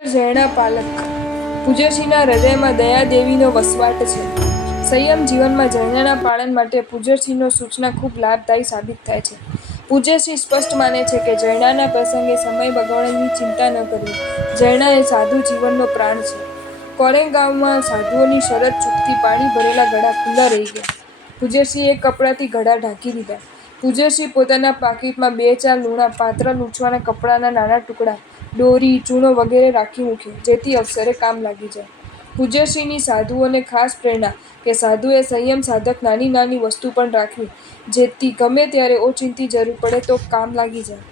ઝરણા પાલક પૂજ્યશ્રીના હૃદયમાં દયાદેવીનો વસવાટ છે. સંયમ જીવનમાં ઝરણાના પાલન માટે પૂજ્યશ્રીનો સૂચના ખૂબ લાભદાયી સાબિત થાય છે. પૂજ્યશ્રી સ્પષ્ટ માને છે કે ઝરણાના પ્રસંગે સમય બગાડવાની ચિંતા ન કરવી. ઝરણા એ સાધુ જીવનનો પ્રાણ છે. કોરેગાંવમાં સાધુઓની શરત ચૂકતી પાણી ભરેલા ઘડા ખુલ્લા રહી ગયા. પૂજ્યશ્રીએ કપડાથી ઘડા ઢાંકી દીધા. પૂજ્યશ્રી પોતાના પાકીટમાં 2-4 લૂણા, પાત્ર લૂંટવાના કપડાના નાના ટુકડા, દોરી, ચૂનો વગેરે રાખી મૂક્યો, જેથી અવસરે કામ લાગી જાય. પૂજ્યશ્રીની સાધુઓને ખાસ પ્રેરણા કે સાધુએ સંયમ સાધક નાની નાની વસ્તુ પણ રાખવી, જેથી ગમે ત્યારે ઓચિંતી જરૂર પડે તો કામ લાગી જાય.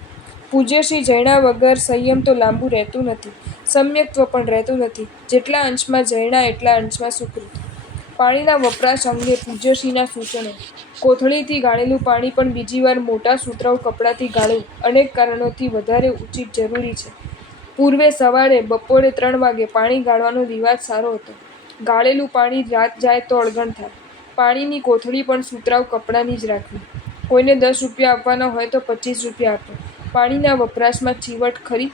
પૂજ્યશ્રી ઝરણા વગર સંયમ તો લાંબુ રહેતું નથી, સમ્યક્ત્વ પણ રહેતું નથી. જેટલા અંશમાં ઝરણા એટલા અંશમાં સુકૃત. પાણીના વપરાશ અંગે પૂજ્યશ્રીના સૂચનો. કોથળીથી ગાળેલું પાણી પણ બીજી વાર મોટા સુતરાઉ કપડાથી ગાળવું અનેક કારણોથી વધારે ઉચિત જરૂરી છે. પૂર્વે સવારે, બપોરે 3 વાગે પાણી ગાળવાનો રિવાજ સારો હતો. ગાળેલું પાણી રાત જાય તો અળગણ થાય. પાણીની કોથળી પણ સુતરાઉ કપડાની જ રાખવી. કોઈને 10 રૂપિયા આપવાના હોય તો 25 રૂપિયા આપો. પાણીના વપરાશમાં ચીવટ ખરી.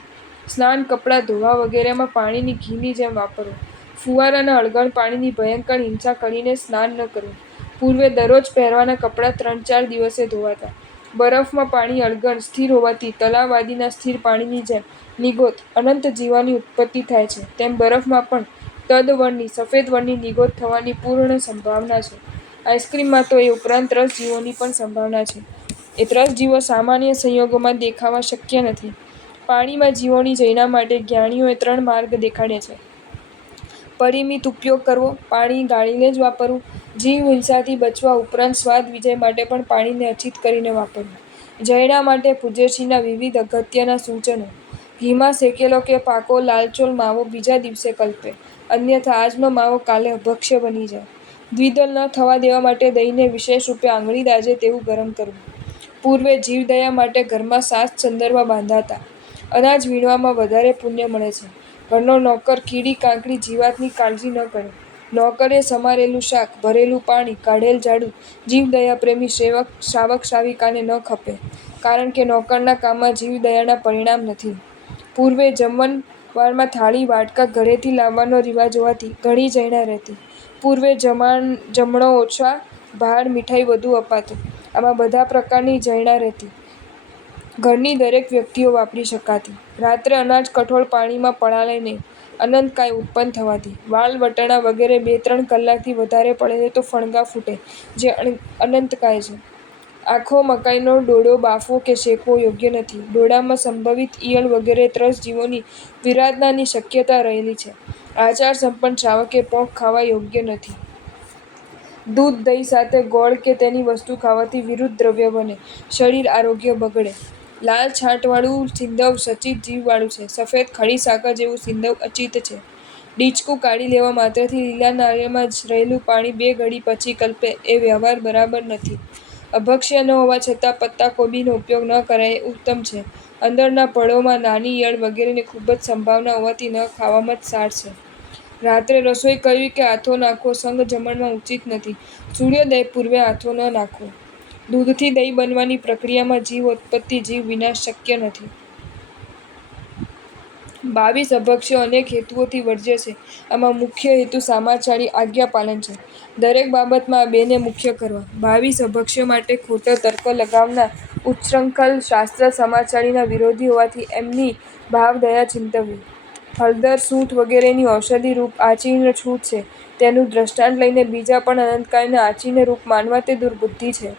સ્નાન, કપડાં ધોવા વગેરેમાં પાણીની ઘીની જેમ વાપરવું. ફુવારાના અળગણ પાણીની ભયંકર હિંસા કરીને સ્નાન ન કરવું. પૂર્વે દરરોજ પહેરવાના કપડાં 3-4 દિવસે ધોવાતા. બરફમાં પાણી અળગણ, સ્થિર હોવાથી તલાવ આદિના સ્થિર પાણીની જેમ નિગોથ અનંત જીવોની ઉત્પત્તિ થાય છે, તેમ બરફમાં પણ તદ-વર્ણની સફેદ વર્ણની નિગોથ થવાની પૂર્ણ સંભાવના છે. આઈસ્ક્રીમમાં તો એ ઉપરાંત ત્રસજીવોની પણ સંભાવના છે. એ ત્રસજીવો સામાન્ય સંયોગોમાં દેખાવા શક્ય નથી. પાણીમાં જીવોની જૈના માટે જ્ઞાનીઓએ 3 માર્ગ દેખાડ્યા છે. પરિમિત ઉપયોગ કરવો, પાણી ગાળીને જ વાપરવું, જીવ હિંસાથી બચવા ઉપરાંત સ્વાદ વિજય માટે પણ પાણીને અચિત કરીને વાપરવું. ઝરણા માટે પૂજ્યશ્રીના વિવિધ અગત્યના સૂચનો. ઘીમાં શેકેલો કે પાકો લાલચોળ માવો બીજા દિવસે કલ્પે, અન્યથા આજનો માવો કાલે અભક્ષ્ય બની જાય. દ્વિદલ ન થવા દેવા માટે દહીંને વિશેષ રૂપે આંગળી દાઝે તેવું ગરમ કરવું. પૂર્વે જીવદયા માટે ઘરમાં સાસ ચંદરવા બાંધાતા. અનાજ વીણવામાં વધારે પુણ્ય મળે છે. ઘરનો નોકર કીડી કાંકરી જીવાતની કાળજી ન કરે. નોકરે સમારેલું શાક, ભરેલું પાણી, કાઢેલ ઝાડુ જીવદયાપ્રેમી શ્રાવક શ્રાવિકાને ન ખપે, કારણ કે નોકરના કામમાં જીવદયાના પરિણામ નથી. પૂર્વે જમણવારમાં થાળી, વાડકા ઘરેથી લાવવાનો રિવાજ હોવાથી ઘણી ઝરણા રહેતી. પૂર્વે જમણો ઓછા, ભાડ, મીઠાઈ વધુ અપાતું. આમાં બધા પ્રકારની ઝરણા રહેતી. ઘરની દરેક વ્યક્તિઓ વાપરી શકાતી. રાત્રે અનાજ કઠોળ પાણીમાં પલાળે નહીં, અનંતકાય ઉત્પન્ન થવાથી. વાલ, વટાણા વગેરે 2-3 કલાકથી વધારે પડે તો ફણગા ફૂટે, જે અનંતકાય છે. આખો મકાઈનો ડોડો બાફવો કે શેકવો યોગ્ય નથી. ડોડામાં સંભવિત ઈયળ વગેરે ત્રસજીવોની વિરાધનાની શક્યતા રહેલી છે. આચાર સંપન્ન શ્રાવકે પોંક ખાવા યોગ્ય નથી. દૂધ, દહીં સાથે ગોળ કે તેની વસ્તુ ખાવાથી વિરુદ્ધ દ્રવ્ય બને, શરીર આરોગ્ય બગડે. લાલ છાંટવાળું સિંધવ સચિત જીવવાળું છે. સફેદ ખડી સાકર જેવું સિંધવ અચિત છે. ડીચકું કાઢી લેવા માત્રથી લીલા નારિયેળમાં રહેલું પાણી 2 ઘડી પછી કલ્પે એ વ્યવહાર બરાબર નથી. અભક્ષ્ય ન હોવા છતાં પત્તાકોબીનો ઉપયોગ ન કરાય એ ઉત્તમ છે. અંદરના પળોમાં નાની ઈયળ વગેરેની ખૂબ જ સંભાવના હોવાથી ન ખાવામાં જ સાર છે. રાત્રે રસોઈ કરવી કે આથો નાખવો સંગ જમણમાં ઉચિત નથી. સૂર્યોદય પૂર્વે આથો ન નાખવો. દૂધથી દહીં બનવાની પ્રક્રિયામાં જીવોત્પત્તિ, જીવ વિનાશ શક્ય નથી. 22 અભક્ષ્યો અનેક હેતુઓથી વર્જ્ય છે. આમાં મુખ્ય હેતુ સામાચારી આજ્ઞાપાલન છે. દરેક બાબતમાં આ 2 ને મુખ્ય કરવા. 22 અભક્ષ્યો માટે ખોટો તર્ક લગાવનાર ઉચ્છૃંખલ શાસ્ત્ર સમાચારીના વિરોધી હોવાથી એમની ભાવદયા ચિંતવવી. હળદર, સૂંઠ વગેરેની ઔષધિરૂપ આચીર્ણ છૂટ છે, તેનું દ્રષ્ટાંત લઈને બીજા પણ અનંતકાયને આચીર્ણરૂપ માનવા તે દુર્બુદ્ધિ છે.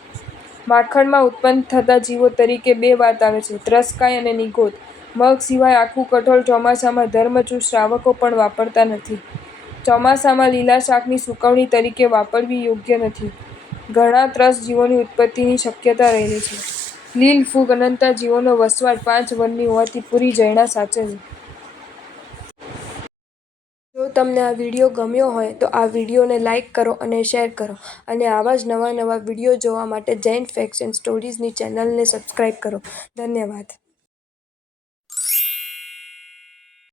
માખણમાં ઉત્પન્ન થતા જીવો તરીકે 2 વાત આવે છે, ત્રસ્કાય અને નિગોધ. મગ સિવાય આખું કઠોળ ચોમાસામાં ધર્મચુસ્ત શ્રાવકો પણ વાપરતા નથી. ચોમાસામાં લીલા શાકની સૂકવણી તરીકે વાપરવી યોગ્ય નથી. ઘણા ત્રસજીવોની ઉત્પત્તિની શક્યતા રહેલી છે. લીલ ફૂગ અનંતા જીવોનો વસવાટ 5 વર્ણની હોવાથી પૂરી ઝરણા સાચવવી. જો તમને આ વિડીયો ગમ્યો હોય તો આ વિડીયોને લાઈક કરો અને શેર કરો, અને આવા જ નવા વિડીયો જોવા માટે જૈન ફેક્ટ્સ એન્ડ સ્ટોરીઝની ચેનલને સબસ્ક્રાઈબ કરો. ધન્યવાદ.